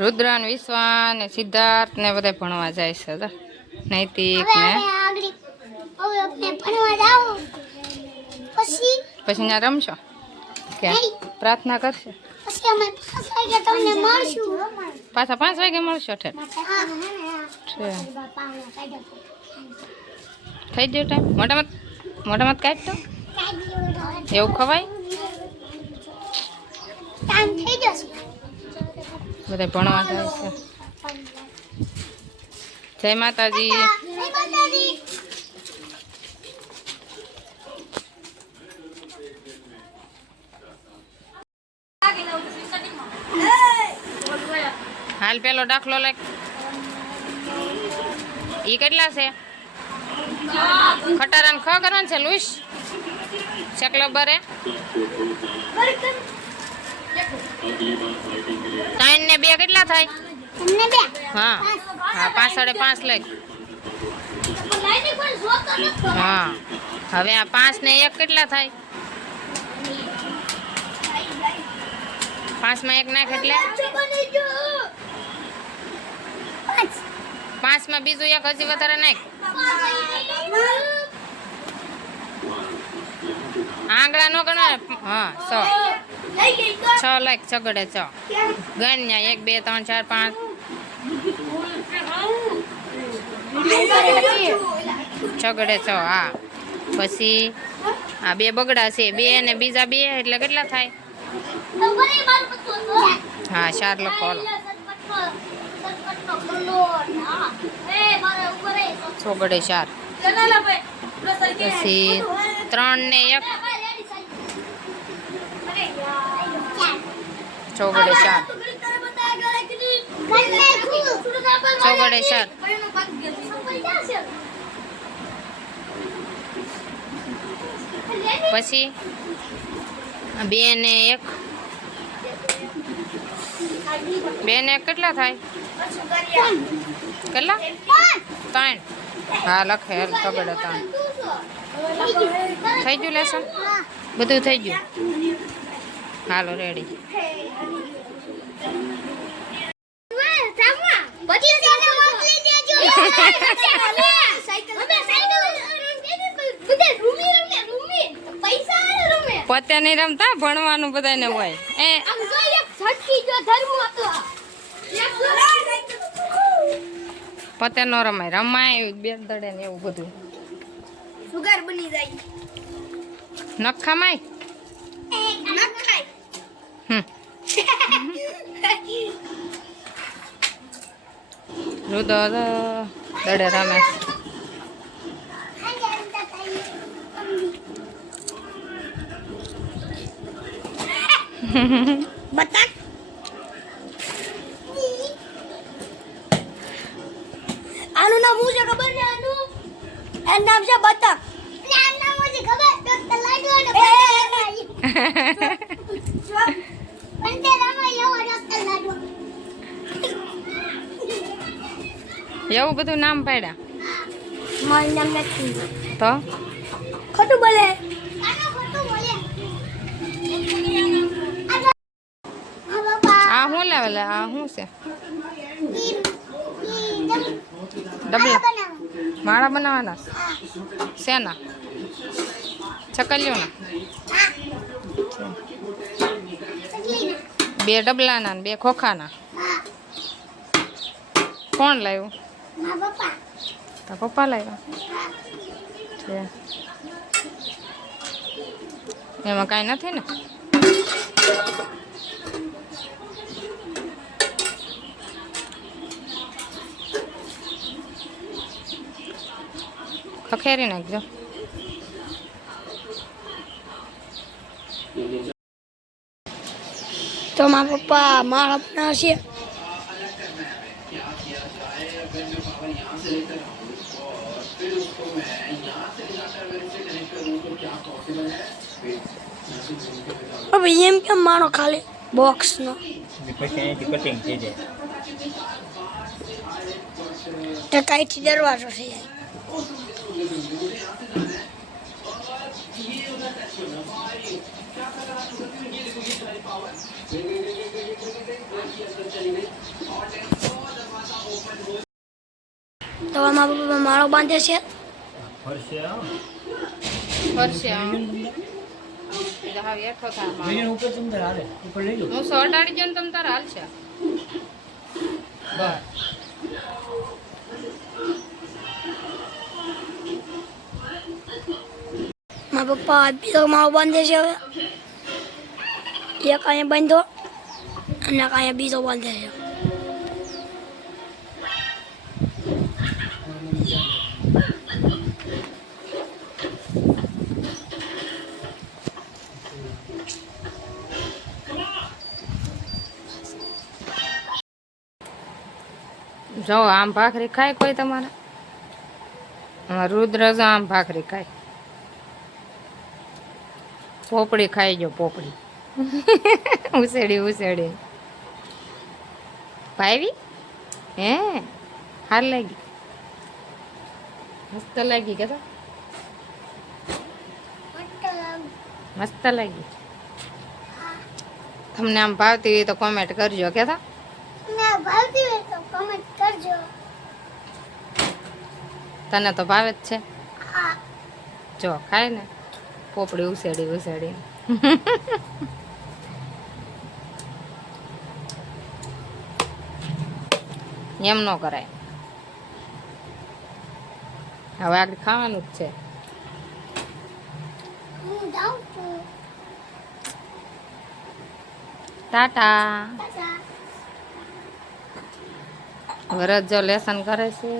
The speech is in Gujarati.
રુદ્ર ને વિશ્વા ને સિદ્ધાર્થ ને બધા ભણવા જાય છે તો નૈતિક ને. પછી? ના રમશો? કે પ્રાર્થના કરશે? પછી અમે પાંચ વાગે તમને મળશું. પાછા પાંચ વાગે મળશો ઠેર થઈ ગયો ટાઈમ મોટામાં મોટામાં કાઢ તો એવું ખવાય ટાઈમ થઈ જશે બધા ભણવા જાય છે. જય માતાજી. હાલ પેલો દાખલો લે ઈ કેટલા છે? ખટારાને ખ કરવાનું છે, લુઈસ? શકલો બરે. ત્રણ ને બે કેટલા થાય? હા. હા પાંચ સાડે પાંચ લઈ. હા. હવે આ પાંચ ને એક કેટલા થાય? પાંચમાં એક નાખ એટલે? પાંચ. પાંચમાં બીજું એક હજી વધારે નાખ. આંગળા નો ગણો હા સો. છ લાખ છગડે છ. ગણ્યા એક બે ત્રણ ચાર પાંચ. છગડે છ હા. પછી આ બે બગડા છે બે ને બીજા બે એટલે કેટલા થાય? હા ચાર લખો હાલો. છગડે ચાર. પછી ત્રણ ને એક. ચોગડે ચાર ચોગડે ચાર પછી બે ને એક. બે ને એક કેટલા થાય? કેટલા? ત્રણ. હા, લખે છગડે ત્રણ. થઈ ગયું લેસન? બધું થઈ ગયું? હાલો રેડી પોતે નહીં રમતા ભણવાનું બધાને હોય. એ. પોતે ન રમાય રમાય બે દડે ને એવું બધું. સુગર બની જાય. નખામાય? રુદર દડે રમે. બતા આનું નામ શું છે ખબર છે આનું? એનું નામ છે બતક. નામ શું છે ખબર? ડોક્ટર લાડુ અને એવું બધું નામ પાડ્યા? મારું નામ નથી. તો? ખોટું બોલે. બોલે હા બાપા આ શું આ છે ડબલા. માળા બનાવવાના શેના? ચકલીઓના બે ડબલાના બે ખોખાના? કોણ લાવ્યું? તા પપ્પા. લાવ્યા છે. એમાં કાંઈ નથી ને? ખખેરી નાખજો. તો મારા પપ્પા માળ આપના છે. ભાઈ એમ કેમ મારો ખાલી બોક્સ નો ટકાઈ થી થઈ જાય. તો કાંઈથી દરવાજો થઈ જાય માળો બાંધે છે? ફરશે ફરશે એટલે હાવ હેઠો થાય મારો. વીડિયો ઉપર તમને હાલે. ઉપર લઈ લો. હું સો અડાડી જાઉં ને તમ તારે હાલશે. બસ. મારા પપ્પા આ બીજો માળો બાંધે છે હવે. એક અહીંયા બાંધો અને અહીંયા બીજો બાંધે છે. જો આમ ભાખરી ખાય કોઈ તમારા? રુદ્ર જો આમ ભાખરી ખાય. પોપડી ખાઈ જો પોપડી. ઉસેડી ઉસેડી ભાવી હે? હાર લાગી. મસ્ત લાગી કે મસ્ત લાગી. તમને આમ ભાવતી હોય તો કોમેન્ટ કરજો કે તો. ભાવતી હોય તો કમેન્ટ કરજો. તને તો ભાવે જ છે. જો ખાય ને. પોપડી ઉસેડી ઉસેડી એમ ન કરાય. હવે આગળ ખાવાનું જ છે. ટાટા. વરજ જો લેસન કરે છે.